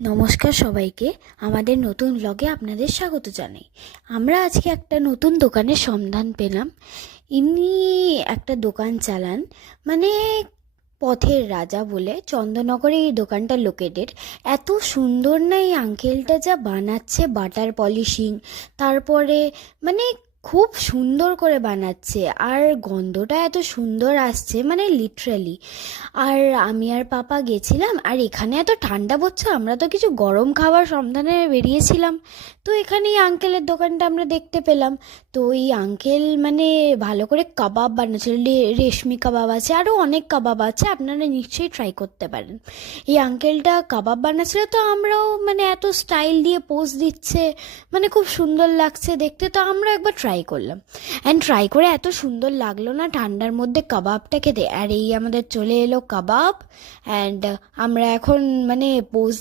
নমস্কার সবাইকে, আমাদের নতুন ব্লগে আপনাদের স্বাগত জানাই। আমরা আজকে একটা নতুন দোকানের সন্ধান পেলাম। ইনি একটা দোকান চালান, মানে পথের রাজা বলে চন্দননগরে এই দোকানটা লোকেটেড। এত সুন্দর না এই আঙ্কেলটা যা বানাচ্ছে, বাটার পলিশিং, তারপরে মানে খুব সুন্দর করে বানাচ্ছে, আর গন্ধটা এত সুন্দর আসছে মানে লিটারালি। আর আমি আর পাপা গেছিলাম, আর এখানে এত ঠান্ডা পড়ছে, আমরা তো কিছু গরম খাবার সন্ধানে বেরিয়েছিলাম। তো এখানে এই আঙ্কেলের দোকানটা আমরা দেখতে পেলাম। তো এই আঙ্কেল মানে ভালো করে কাবাব বানাচ্ছিল, রেশমি কাবাব আছে, আরও অনেক কাবাব আছে, আপনারা নিশ্চয়ই ট্রাই করতে পারেন। এই আঙ্কেলটা কাবাব বানাচ্ছিল, তো আমরাও মানে এত স্টাইল দিয়ে পোজ দিচ্ছে, মানে খুব সুন্দর লাগছে দেখতে, তো আমরা একবার ট্রাই করলাম। অ্যান্ড ট্রাই করে এত সুন্দর লাগলো না ঠান্ডার মধ্যে কাবাবটা খেতে। আর এই আমাদের চলে এলো কাবাব, অ্যান্ড আমরা এখন মানে পোজ